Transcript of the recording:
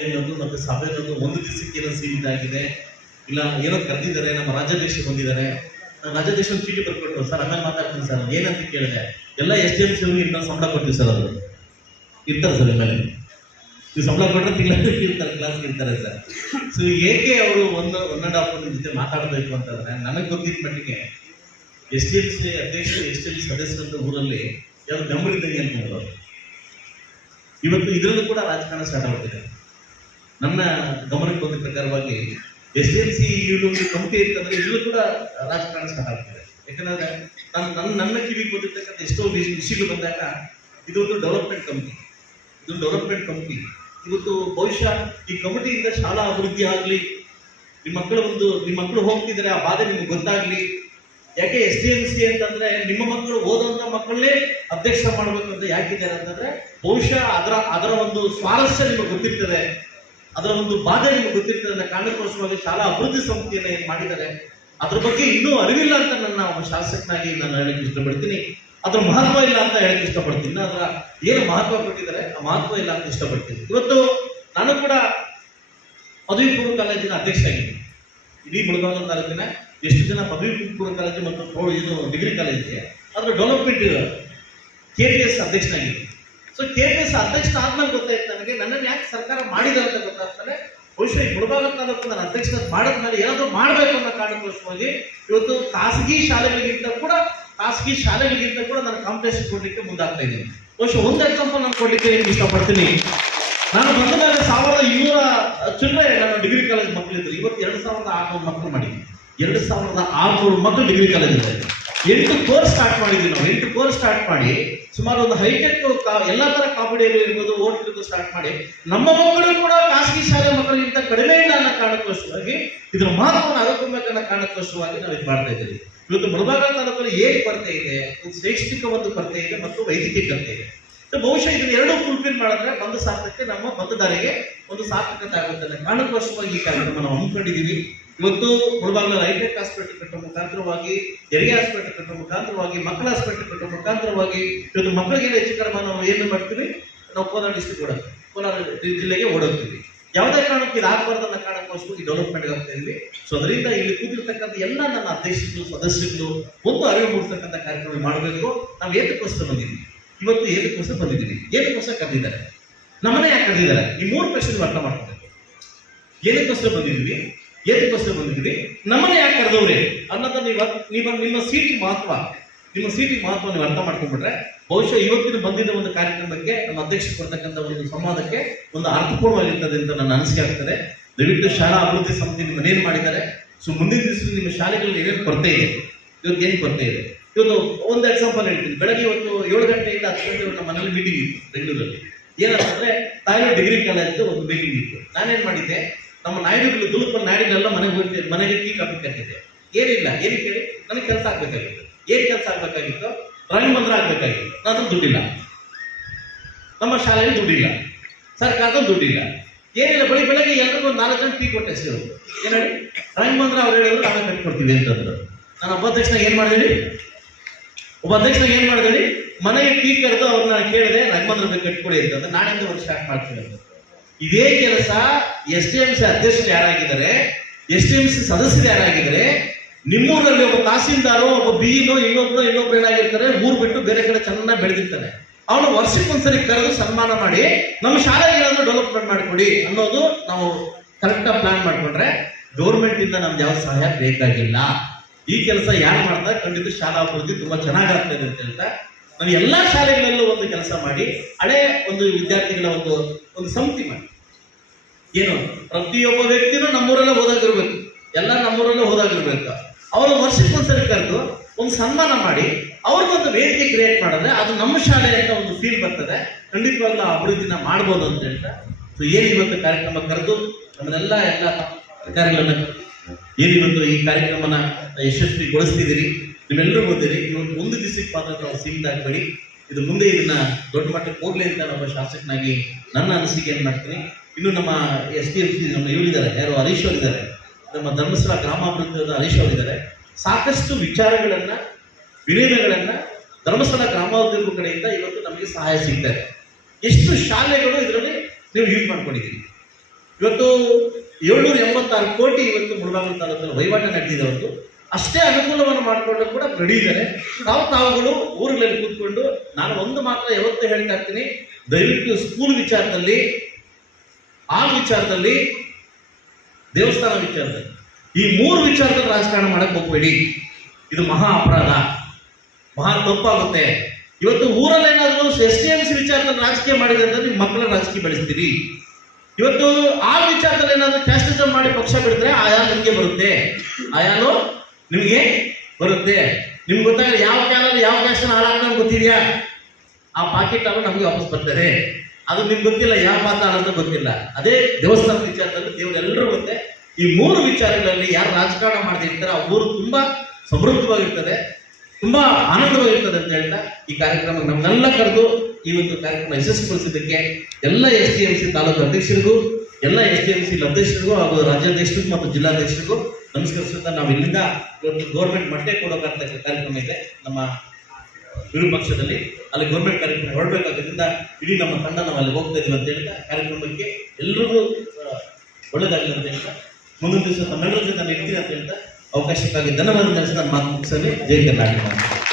ಅನ್ನೋದು ಮತ್ತೆ ಸಭೆ ಒಂದು ದಿವಸಕ್ಕೆ ಏನೋ ಸೀಮಿತ ಆಗಿದೆ ಇಲ್ಲ, ಏನೋ ಕರೆದಿದ್ದಾರೆ, ನಮ್ಮ ರಾಜ್ಯಾಧ್ಯಕ್ಷರು ಬಂದಿದ್ದಾರೆ. ನಾನು ಒಂದು ಚೀಟಿ ಬರ್ಕೊಟ್ರು ಸರ್ ಆಮೇಲೆ ಮಾತಾಡ್ತೀನಿ, ಸರ್, ಏನಂತ ಕೇಳಿದೆ. ಎಲ್ಲ ಎಸ್ ಡಿ ಎಂ ಸಿ ನಾವು ಸಂಬಳ ಕೊಡ್ತೀವಿ, ಸರ್, ಅವರು. ಇರ್ತಾರೆ, ಸರ್ ಮೇಲೆ ನೀವು ಸಂಬಳ ಕೊಟ್ಟರೆ ತಿಂಗಳ ಇರ್ತಾರೆ ಕ್ಲಾಸ್ಗೆ ಇರ್ತಾರೆ, ಸರ್. ಸೊ ಏಕೆ ಅವರು ಒಂದು ಒನ್ ಅಂಡ್ ಹಾಫ್ ಜೊತೆ ಮಾತಾಡಬೇಕು ಅಂತಂದ್ರೆ, ನನಗೆ ಗೊತ್ತಿದ್ದ ಮಟ್ಟಿಗೆ ಎಸ್ ಡಿ ಎಂ ಸಿ ಅಧ್ಯಕ್ಷರು, ಎಸ್ ಡಿ ಎಂ ಸಿ ಸದಸ್ಯರಂತ ಊರಲ್ಲಿ ಯಾವ್ದು ಗಮನಿದ್ದಂಗೆ ಅಂತ ಹೇಳೋರು ಇವತ್ತು ಇದರಲ್ಲೂ ಕೂಡ ರಾಜಕಾರಣ ಸ್ಟಾರ್ಟ್ ಆಗ್ಬಿಟ್ಟಿದೆ. ನನ್ನ ಗಮನಕ್ಕೆ ಬಂದ ಪ್ರಕಾರವಾಗಿ ಎಸ್ ಎಲ್ ಸಿ ಒಂದು ಕಮಿಟಿ ಇರ್ತಂದ್ರೆ ಇಲ್ಲೂ ಕೂಡ ರಾಜಕಾರಣ ಸ್ಟಾರ್ಟ್ ಆಗ್ತದೆ ಯಾಕಂದ್ರೆ ನಾನು ನನ್ನ ನನ್ನ ಕಿವಿಗೆ ಬಂದಿರ್ತಕ್ಕಂಥ ಎಷ್ಟೋ ವಿಷ- ವಿಷಯಗಳು ಬಂದಾಗ ಇದೊಂದು ಡೆವಲಪ್ಮೆಂಟ್ ಕಂಪ್ನಿ ಇದು ಡೆವಲಪ್ಮೆಂಟ್ ಕಂಪ್ನಿ ಇವತ್ತು ಬಹುಶಃ ಈ ಕಮಿಟಿಯಿಂದ ಶಾಲಾ ಅಭಿವೃದ್ಧಿ ಆಗಲಿ, ನಿಮ್ಮ ಮಕ್ಕಳು ಒಂದು ನಿಮ್ಮ ಮಕ್ಕಳು ಹೋಗ್ತಿದ್ದಾರೆ, ಆ ಬಾಧೆ ನಿಮ್ಗೆ ಗೊತ್ತಾಗ್ಲಿ, ಯಾಕೆ ಎಸ್ ಡಿ ಎಂ ಸಿ ಅಂತಂದ್ರೆ ನಿಮ್ಮ ಮಕ್ಕಳು ಓದೋಂಥ ಮಕ್ಕಳನ್ನೇ ಅಧ್ಯಕ್ಷ ಮಾಡಬೇಕು ಅಂತ ಯಾಕಿದ್ದಾರೆ ಅಂತಂದ್ರೆ ಬಹುಶಃ ಅದರ ಅದರ ಒಂದು ಸ್ವಾರಸ್ಯ ನಿಮಗೆ ಗೊತ್ತಿರ್ತದೆ. ಅದರ ಒಂದು ಬಾಧೆ ನಿಮ್ಗೆ ಗೊತ್ತಿರ್ತದೆ. ಕಾರಣಕ್ಕೋಸ್ಕರವಾಗಿ ಶಾಲಾ ಅಭಿವೃದ್ಧಿ ಸಮಿತಿಯನ್ನ ಏನ್ ಮಾಡಿದ್ದಾರೆ, ಅದ್ರ ಬಗ್ಗೆ ಇನ್ನೂ ಅರಿವಿಲ್ಲ ಅಂತ ನನ್ನ ಒಬ್ಬ ಶಾಸಕನಾಗಿ ನಾನು ಹೇಳಕ್ಕೆ ಇಷ್ಟಪಡ್ತೀನಿ. ಅದ್ರ ಮಹತ್ವ ಇಲ್ಲ ಅಂತ ಹೇಳಕ್ಕೆ ಇಷ್ಟಪಡ್ತೀನಿ. ಅದರ ಏನು ಮಹತ್ವ ಕೊಟ್ಟಿದ್ದಾರೆ, ಆ ಮಹತ್ವ ಇಲ್ಲ ಅಂತ ಇಷ್ಟಪಡ್ತೀನಿ. ಇವತ್ತು ನಾನು ಕೂಡ ಪದವಿ ಪೂರ್ವ ಕಾಲೇಜಿನ ಅಧ್ಯಕ್ಷ ಆಗಿದ್ದೀನಿ ಇಡೀ ಬೆಳಗಾವಿ ತಾಲೂಕಿನ ಎಷ್ಟು ಜನ ಪದವಿ ಪೂರ್ವ ಕಾಲೇಜು ಮತ್ತು ಇದು ಡಿಗ್ರಿ ಕಾಲೇಜಿಗೆ ಅದರ ಡೆವಲಪ್ಮೆಂಟ್ ಕೆ ಪಿ ಎಸ್ ಅಧ್ಯಕ್ಷನಾಗಿದ್ದೀನಿ. ಸೊ ಕೆ ಪಿ ಎಸ್ ಅಧ್ಯಕ್ಷ ಆದ್ಮೇಲೆ ಗೊತ್ತಾಯ್ತು ನನಗೆ, ನನ್ನನ್ನು ಯಾಕೆ ಸರ್ಕಾರ ಮಾಡಿದೆ ಅಂತ ಗೊತ್ತಾಗ್ತಾನೆ ಬಹುಶಃ ಈ ಅಂತ ತಾಲೂಕು ನಾನು ಅಧ್ಯಕ್ಷನ ಮಾಡಿದ್ಮೇಲೆ ಏನಾದರೂ ಮಾಡಬೇಕು ಅನ್ನೋ ಕಾರಣಕ್ಕೋಸ್ಕರವಾಗಿ ಇವತ್ತು ಖಾಸಗಿ ಶಾಲೆಗಳಿಗಿಂತ ಕೂಡ, ಖಾಸಗಿ ಶಾಲೆಗಳಿಗಿಂತ ಕೂಡ ನಾನು ಕಾಂಪಿಟೇಷನ್ ಕೊಡಲಿಕ್ಕೆ ಮುಂದಾಗ್ತಾ ಇದ್ದೀನಿ. ಬಹುಶಃ ಒಂದು ಎಕ್ಸಾಂಪಲ್ ನಾನು ಕೊಡ್ಲಿಕ್ಕೆ ಇಷ್ಟಪಡ್ತೀನಿ. ನಾನು ಬಂದ ಮೇಲೆ ಸಾವಿರದ ಇನ್ನೂರ ಚಿಲ್ಲರೆ ನನ್ನ ಡಿಗ್ರಿ ಕಾಲೇಜ್ ಮಕ್ಕಳಿದ್ರು ಇವತ್ತು ಎರಡು ಸಾವಿರದ ಆರುನೂರು ಮಕ್ಕಳು ಮಾಡಿ ಎರಡು ಸಾವಿರದ ಆರುನೂರು ಮಕ್ಕಳು ಡಿಗ್ರಿ ಕಾಲೇಜ್ ಇದೆ ಎಂಟು ಕೋರ್ಸ್ ಸ್ಟಾರ್ಟ್ ಮಾಡಿದ್ವಿ ನಾವು. ಎಂಟು ಕೋರ್ಸ್ ಸ್ಟಾರ್ಟ್ ಮಾಡಿ, ಸುಮಾರು ಒಂದು ಹೈಟೆಕ್ ಎಲ್ಲ ತರ ಕಾಂಪಿಟೇಟಿವ್ ಇರ್ಬೋದು ಓಟ್ ಸ್ಟಾರ್ಟ್ ಮಾಡಿ, ನಮ್ಮ ಮಕ್ಕಳು ಕೂಡ ಖಾಸಗಿ ಶಾಲೆ ಮಕ್ಕಳಿಗಿಂತ ಕಡಿಮೆ ಇಲ್ಲ ಅನ್ನೋ ಕಾರಣಕ್ಕೋಸ್ಕರವಾಗಿ ಇದರ ಮಹತ್ವವನ್ನು ಅರಿತುಕೊಳ್ಬೇಕನ್ನೋ ಕಾರಣಕ್ಕೋಸ್ಕರವಾಗಿ ನಾವು ಇದು ಮಾಡ್ತಾ ಇದ್ದೀವಿ. ಇವತ್ತು ಮುಳಬಾಗ ತಾಲೂಕಲ್ಲಿ ಏನ್ ಕೊರತೆ ಇದೆ? ಒಂದು ಶೈಕ್ಷಣಿಕ ಒಂದು ಕೊರತೆ ಇದೆ ಮತ್ತು ವೈದ್ಯಕೀಯ ಕೊರತೆ ಇದೆ. ಬಹುಶಃ ಇದನ್ನ ಎರಡೂ ಫುಲ್ಫಿಲ್ ಮಾಡಿದ್ರೆ ಒಂದು ಸಾರ್ಥಕ್ಕೆ ನಮ್ಮ ಮತದಾರರಿಗೆ ಒಂದು ಸಾರ್ಥಕತೆ ಆಗುತ್ತೆ ಕಾರಣಕ್ಕೋಸ್ಕರವಾಗಿ ಈ ಕಾರ್ಯಕ್ರಮ ನಾವು ಹಮ್ಮಿಕೊಂಡಿದ್ದೀವಿ. ಇವತ್ತು ಮುಳಬಾಗ್ಲ ಹೈಟೆಕ್ ಹಾಸ್ಪಿಟಲ್ ಕಟ್ಟುವ ಮುಖಾಂತರವಾಗಿ ಹೆರಿಗೆ ಹಾಸ್ಪಿಟಲ್ ಕಟ್ಟುವ ಮುಖಾಂತರವಾಗಿ, ಮಕ್ಕಳ ಹಾಸ್ಪಿಟಲ್ ಕಟ್ಟುವ ಮುಖಾಂತರವಾಗಿ ಇವತ್ತು ಮಕ್ಕಳಿಗೆ ಹೆಚ್ಚು ಕಡಿಮೆ ನಾವು ಏನು ಮಾಡ್ತೀವಿ? ನಾವು ಕೋಲಾರ ಡಿಸ್ಟಿಕ್ ಕೋಲಾರ ಜಿಲ್ಲೆಗೆ ಓಡೋಗ್ತೀವಿ. ಯಾವುದೇ ಕಾರಣಕ್ಕೆ ಆಗಬಾರ್ದು ಅನ್ನೋ ಕಾರಣಕ್ಕೋಸ್ಕರ ಈ ಡೆವಲಪ್ಮೆಂಟ್ ಆಗ್ತಾ ಇದ್ವಿ. ಸೊ ಅದರಿಂದ ಇಲ್ಲಿ ಕೂತಿರ್ತಕ್ಕಂಥ ಎಲ್ಲ ನನ್ನ ಅಧ್ಯಕ್ಷರು ಸದಸ್ಯರು ಒಂದು ಅರಿವು ಮೂಡಿಸ್ತಕ್ಕಂಥ ಕಾರ್ಯಕ್ರಮ ಮಾಡಬೇಕು. ನಾವು ಏತಕ್ಕೋಸ್ಕರ ಬಂದಿದ್ವಿ ಇವತ್ತು ಏತಕ್ಕೋಸ್ಕರ ಬಂದಿದ್ದೀವಿ. ಏತಕ್ಕೋಸ್ಕರ ಕರೆದಿದ್ದಾರೆ. ನಮ್ಮನೆ ಯಾಕೆ ಕರೆದಿದ್ದಾರೆ? ಈ ಮೂರು ಪ್ರಶ್ನೆ ಅರ್ಥ ಮಾಡ್ಕೋಬೇಕು. ಏನಕ್ಕೋಸ್ಕರ ಬಂದಿದ್ವಿ ಏತಕ್ಕೋಸ್ಕರ ಬಂದಿದ್ದೀವಿ ನಮ್ಮನ್ನ ಯಾಕೆ ಕರೆದವ್ರೆ? ಅನ್ನೋದನ್ನ ನೀವು ನಿಮ್ಮ ನಿಮ್ಮ ಸೀಟಿಗೆ ಮಹತ್ವ ನಿಮ್ಮ ಸೀಟಿಗೆ ಮಹತ್ವ ನೀವು ಅರ್ಥ ಮಾಡ್ಕೊಂಡ್ಬಿಟ್ರೆ ಬಹುಶಃ ಇವತ್ತಿನ ಬಂದಿದ್ದ ಒಂದು ಕಾರ್ಯಕ್ರಮಕ್ಕೆ, ನಮ್ಮ ಅಧ್ಯಕ್ಷರು ಕೊಡ್ತಕ್ಕಂಥ ಒಂದು ಸಂವಾದಕ್ಕೆ ಒಂದು ಅರ್ಥಪೂರ್ಣವಾಗಿರ್ತದೆ ಅಂತ ನನ್ನ ಅನಿಸಿಕೆ ಆಗ್ತದೆ. ದಯವಿಟ್ಟು ಶಾಲಾ ಅಭಿವೃದ್ಧಿ ನಿಮ್ಮ ಏನ್ ಮಾಡಿದ್ದಾರೆ? ಸೊ, ಮುಂದಿನ ದಿವಸ ನಿಮ್ಮ ಶಾಲೆಗಳಲ್ಲಿ ಏನೇನು ಕೊರತೆ ಇದೆ? ಇವತ್ತು ಏನು ಕೊರತೆ ಇದೆ? ಇವತ್ತು ಒಂದು ಎಕ್ಸಾಂಪಲ್ ಹೇಳ್ತೀನಿ. ಬೆಳಗ್ಗೆ ಇವತ್ತು ಏಳು ಗಂಟೆಯಿಂದ ಹತ್ತು ಗಂಟೆ ನಮ್ಮ ಮನೇಲಿ ಮೀಟಿಂಗ್ ಇತ್ತು ಬೆಂಗಳೂರಲ್ಲಿ. ಏನಂತಂದ್ರೆ ತಾಯಿ ಡಿಗ್ರಿ ಕಾಲೇಜ್ ಒಂದು ಮೀಟಿಂಗ್ ಇತ್ತು. ನಾನೇನು ಮಾಡಿದ್ದೆ? ನಮ್ಮ ನಾಯ್ಡುಗಳು ನಾಡಿನೆಲ್ಲ ಮನೆಗೆ ಹೋಗಿ ಮನೆಗೆ ಟೀ ಕಾಫಿ ಕಟ್ಟಿದ್ದೆ. ಏನಿಲ್ಲ, ಏನಕ್ಕೆ ಹೇಳಿ? ನನಗೆ ಕೆಲಸ ಆಗ್ಬೇಕಾಗಿತ್ತು. ಏನು ಕೆಲಸ ಆಗ್ಬೇಕಾಗಿತ್ತು? ಡ್ರಾಯಿಂಗ್ ಬಂದ್ರೆ ಆಗ್ಬೇಕಾಗಿತ್ತು. ನಾನು ದುಡ್ಡಿಲ್ಲ. ನಮ್ಮ ಶಾಲೆಯಲ್ಲಿ ದುಡ್ಡಿಲ್ಲ. ಸರ್ಕಾರದ ದುಡ್ಡಿಲ್ಲ. ಏನಿಲ್ಲ ಬೆಳಿಗ್ಗೆ ಬೆಳಗ್ಗೆ ಎಲ್ರಿಗೂ ನಾಲ್ಕು ಜನ ಟೀ ಕೊಟ್ಟೆ ಸೇರು. ಏನ್ ಹೇಳಿ? ಡ್ರಾಯಿಂಗ್ ಬಂದ್ರೆ ಅವ್ರು ಹೇಳಿದ್ರು ನಾವೇ ಕಟ್ಕೊಡ್ತೀವಿ ಅಂತಂದ್ರು. ನಾನು ಒಬ್ಬ ತಕ್ಷಣ ಏನು ಮಾಡಿದೀನಿ? ಒಬ್ಬ ತಕ್ಷಣ ಏನು ಮಾಡಿದೀನಿ? ಮನೆಗೆ ಟೀ ಕರೆದು ಅವ್ರನ್ನ ಕೇಳಿದೆ ರಂಗಮಂದ್ರ ಕಟ್ಕೊಡಿ ಅಂತಂದ್ರೆ ನಾಳೆಯಿಂದ ಒಂದು ಸ್ಟಾರ್ಟ್ ಮಾಡ್ತೀನಿ ಅಂತ. ಇದೇ ಕೆಲಸ ಎಸ್ ಡಿ ಎಂ ಸಿ ಅಧ್ಯಕ್ಷರು ಯಾರಾಗಿದ್ದಾರೆ ಎಸ್ ಡಿ ಎಂ ಸಿ ಸದಸ್ಯರು ಯಾರಾಗಿದ್ದಾರೆ, ನಿಮ್ಮೂರಲ್ಲಿ ಒಬ್ಬ ತಹಸೀಲ್ದಾರು, ಒಬ್ಬ ಬಿಇನೋ, ಇನ್ನೊಬ್ರು ಇನ್ನೊಬ್ರು ಏನಾಗಿರ್ತಾರೆ, ಊರು ಬಿಟ್ಟು ಬೇರೆ ಕಡೆ ಚೆನ್ನಾಗಿ ಬೆಳೆದಿರ್ತಾನೆ ಅವನು ವರ್ಷಕ್ಕೊಂದ್ಸರಿ ಕರೆದು ಸನ್ಮಾನ ಮಾಡಿ, ನಮ್ಮ ಶಾಲೆಗೆ ಏನಾದ್ರು ಡೆವಲಪ್ಮೆಂಟ್ ಮಾಡಿಕೊಡಿ ಅನ್ನೋದು ನಾವು ಕರೆಕ್ಟ್ ಪ್ಲಾನ್ ಮಾಡಿಕೊಂಡ್ರೆ ಗೌರ್ಮೆಂಟ್ ಇಂದ ನಮ್ಗೆ ಯಾವ ಸಹಾಯ ಬೇಕಾಗಿಲ್ಲ. ಈ ಕೆಲಸ ಯಾರು ಮಾಡ್ತಾರೆ ಖಂಡಿತ ಶಾಲಾ ಅಭಿವೃದ್ಧಿ ತುಂಬಾ ಚೆನ್ನಾಗಾಗ್ತಾ ಇದೆ ಅಂತ ಹೇಳ್ತಾ, ನಾನು ಎಲ್ಲಾ ಶಾಲೆಗಳಲ್ಲೂ ಒಂದು ಕೆಲಸ ಮಾಡಿ, ಹಳೆ ಒಂದು ವಿದ್ಯಾರ್ಥಿಗಳ ಒಂದು ಒಂದು ಸಮಿತಿ ಮಾಡಿ. ಏನು? ಪ್ರತಿಯೊಬ್ಬ ವ್ಯಕ್ತಿನೂ ನಮ್ಮೂರಲ್ಲೇ ಹೋದಾಗಿರ್ಬೇಕು. ಎಲ್ಲ ನಮ್ಮೂರಲ್ಲೇ ಹೋದಾಗಿರ್ಬೇಕು. ಅವರು ವರ್ಷಕ್ಕೊಂದ್ಸರಿ ಕರೆದು ಒಂದು ಸನ್ಮಾನ ಮಾಡಿ, ಅವ್ರಿಗೊಂದು ವೇದಿಕೆ ಕ್ರಿಯೇಟ್ ಮಾಡಿದ್ರೆ ಅದು ನಮ್ಮ ಶಾಲೆ ಅಂತ ಒಂದು ಫೀಲ್ ಬರ್ತದೆ. ಖಂಡಿತವಾಗ್ಲೂ ಅಭಿವೃದ್ಧಿನ ಮಾಡ್ಬೋದು ಅಂತ ಹೇಳ್ತಾ. ಸೊ ಇವತ್ತು ಕಾರ್ಯಕ್ರಮ ಕರೆದು ನಮ್ಮನ್ನೆಲ್ಲ ಎಲ್ಲ ಅಧಿಕಾರಿಗಳನ್ನ ಏನು ಇವತ್ತು ಈ ಕಾರ್ಯಕ್ರಮನ ಯಶಸ್ವಿಗೊಳಿಸ್ತಿದ್ದೀರಿ? ನಿಮ್ಮೆಲ್ಲರೂ ಓದಿರಿ ಇವತ್ತು ಒಂದು ದಿವಸಕ್ಕೆ ಮಾತ್ರ ನಾವು ಸೀಮಿತ ಆಗಬೇಡಿ. ಇದು ಮುಂದೆ ಇದನ್ನ ದೊಡ್ಡ ಮಟ್ಟಕ್ಕೆ ಹೋಗ್ಲಿ ಅಂತ ಒಬ್ಬ ಶಾಸಕನಾಗಿ ನನ್ನ ಅನಿಸಿಕೆಯನ್ನು ಮಾಡ್ತೀನಿ. ಇನ್ನು ನಮ್ಮ ಎಸ್ ಡಿ ಎಂ ಸಿ ನಮ್ಮ ಇವರಿದ್ದಾರೆ, ಯಾರು ಹರೀಶ್ ಅವರಿದ್ದಾರೆ ನಮ್ಮ ಧರ್ಮಸ್ಥಳ ಗ್ರಾಮಾಭಿವೃದ್ಧಿ ಹರೀಶ್ ಅವರಿದ್ದಾರೆ ಸಾಕಷ್ಟು ವಿಚಾರಗಳನ್ನು ವಿಲೀನಗಳನ್ನು ಧರ್ಮಸ್ಥಳ ಗ್ರಾಮಾಭಿವೃದ್ಧಿ ಕಡೆಯಿಂದ ಇವತ್ತು ನಮಗೆ ಸಹಾಯ ಸಿಗ್ತಾ ಎಷ್ಟು ಶಾಲೆಗಳು ಇದರಲ್ಲಿ ನೀವು ಯೂಸ್ ಮಾಡ್ಕೊಂಡಿದ್ದೀರಿ? ಇವತ್ತು ಏಳ್ನೂರ ಎಂಬತ್ತಾರು ಕೋಟಿ ಇವತ್ತು ಮುಳಬಾಗಿಲು ತಾಲೂಕಲ್ಲಿ ವಹಿವಾಟು ನಡೆದಿದೆ ಅವರು ಅಷ್ಟೇ ಅನುಕೂಲವನ್ನು ಮಾಡಿಕೊಂಡು ಕೂಡ ಇದ್ದಾರೆ. ತಾವು ತಾವುಗಳು ಊರುಗಳಲ್ಲಿ ಕೂತ್ಕೊಂಡು ನಾನು ಒಂದು ಮಾತ್ರ ಯಾವತ್ತೂ ಹೇಳ್ತಾ ಇರ್ತೀನಿ, ದಯವಿಟ್ಟು ಸ್ಕೂಲ್ ವಿಚಾರದಲ್ಲಿ ಆ ವಿಚಾರದಲ್ಲಿ, ದೇವಸ್ಥಾನ ವಿಚಾರದಲ್ಲಿ, ಈ ಮೂರು ವಿಚಾರದಲ್ಲಿ ರಾಜಕಾರಣ ಮಾಡಕ್ಕೆ ಹೋಗ್ಬೇಡಿ. ಇದು ಮಹಾ ಅಪರಾಧ. ಮಹಾ ತಪ್ಪಾಗುತ್ತೆ. ಇವತ್ತು ಊರಲ್ಲಿ ಏನಾದರೂ ಎಸ್ ಡಿ ಎಂ ಸಿ ವಿಚಾರದಲ್ಲಿ ರಾಜಕೀಯ ಮಾಡಿದ್ರೆ ಅಂದ್ರೆ ನಿಮ್ಮ ಮಕ್ಕಳ ರಾಜಕೀಯ ಬೆಳೆಸ್ತೀರಿ. ಇವತ್ತು ಆ ವಿಚಾರದಲ್ಲಿ ಏನಾದರೂ ಕ್ಯಾಸ್ಟಿಸಮ್ ಮಾಡಿ ಪಕ್ಷ ಬಿಡಿದ್ರೆ ಆಯಾ ನಿಮಗೆ ಬರುತ್ತೆ? ಆಯಾನು ನಿಮಗೆ ಬರುತ್ತೆ? ನಿಮ್ಗೆ ಗೊತ್ತಾಗಲ್ಲ ಯಾವ ಕ್ಯಾಲಲ್ಲಿ ಯಾವ ಕ್ಯಾಸ್ಟನ್ನು ಹಾಳಾಗ್ತಾನೆ ಗೊತ್ತಿದೆಯಾ? ಆ ಪಾಕೆಟ್ ಅನ್ನು ನಮಗೆ ವಾಪಸ್ ಬರ್ತದೆ. ಅದು ನಿಮ್ಗೆ ಗೊತ್ತಿಲ್ಲ, ಯಾರು ಮಾತಾಡೋದು ಗೊತ್ತಿಲ್ಲ. ಅದೇ ದೇವಸ್ಥಾನ ವಿಚಾರದಲ್ಲಿ ದೇವರೆಲ್ಲರೂ ಗೊತ್ತೆ ಈ ಮೂರು ವಿಚಾರಗಳಲ್ಲಿ ಯಾರು ರಾಜಕಾರಣ ಮಾಡ್ತಿರ್ತಾರೆ ಅವರು ಊರು ತುಂಬಾ ಸಮೃದ್ಧವಾಗಿರ್ತದೆ, ತುಂಬಾ ಆನಂದವಾಗಿರ್ತದೆ ಅಂತ ಹೇಳ್ತಾ ಈ ಕಾರ್ಯಕ್ರಮ ನಮ್ಮನ್ನೆಲ್ಲ ಕರೆದು ಈ ಒಂದು ಕಾರ್ಯಕ್ರಮ ಯಶಸ್ವಿಗೊಳಿಸಿದ್ದಕ್ಕೆ ಎಲ್ಲ ಎಸ್ ಡಿ ಎಂ ಸಿ ತಾಲೂಕು ಅಧ್ಯಕ್ಷರಿಗೂ, ಎಲ್ಲ ಎಸ್ ಡಿ ಎಂ ಸಿ ಅಧ್ಯಕ್ಷರಿಗೂ ಹಾಗೂ ರಾಜ್ಯಾಧ್ಯಕ್ಷರಿಗೂ ಮತ್ತು ಜಿಲ್ಲಾಧ್ಯಕ್ಷರಿಗೂ ನಮಸ್ಕರಿಸುತ್ತಾ ನಾವು ಇಲ್ಲಿಂದ ಇವತ್ತು ಗೌರ್ಮೆಂಟ್ ಮಟ್ಟೆ ಕೊಡೋಕಂತ ಕಾರ್ಯಕ್ರಮ ಇದೆ. ನಮ್ಮ ವಿರೂಪಾಕ್ಷದಲ್ಲಿ ಅಲ್ಲಿ ಗೌರ್ಮೆಂಟ್ ಕಾರ್ಯಕ್ರಮ ಹೊರಡಬೇಕಾದ್ರಿಂದ ಇಡೀ ನಮ್ಮ ತಂಡ ನಾವು ಅಲ್ಲಿ ಹೋಗ್ತಾ ಇದೀವಿ ಅಂತ ಹೇಳ್ತಾ ಕಾರ್ಯಕ್ರಮಕ್ಕೆ ಒಳ್ಳೆಯದಾಗಲಿ ಒಳ್ಳೇದಾಗಲಿ ಅಂತ ಹೇಳ್ತಾ ಮುಂದಿನ ದಿವಸ ತಮ್ಮೆಲ್ಲರ ಜೊತೆ ಇರ್ತೀನಿ ಅಂತ ಹೇಳ್ತಾ ಅವಕಾಶಕ್ಕಾಗಿ ಧನ್ಯವಾದ ನಡೆಸಿದ ಮಾತು ಮುಗಿಸಲಿ. ಜೈ ಕರ್ನಾಟಕ.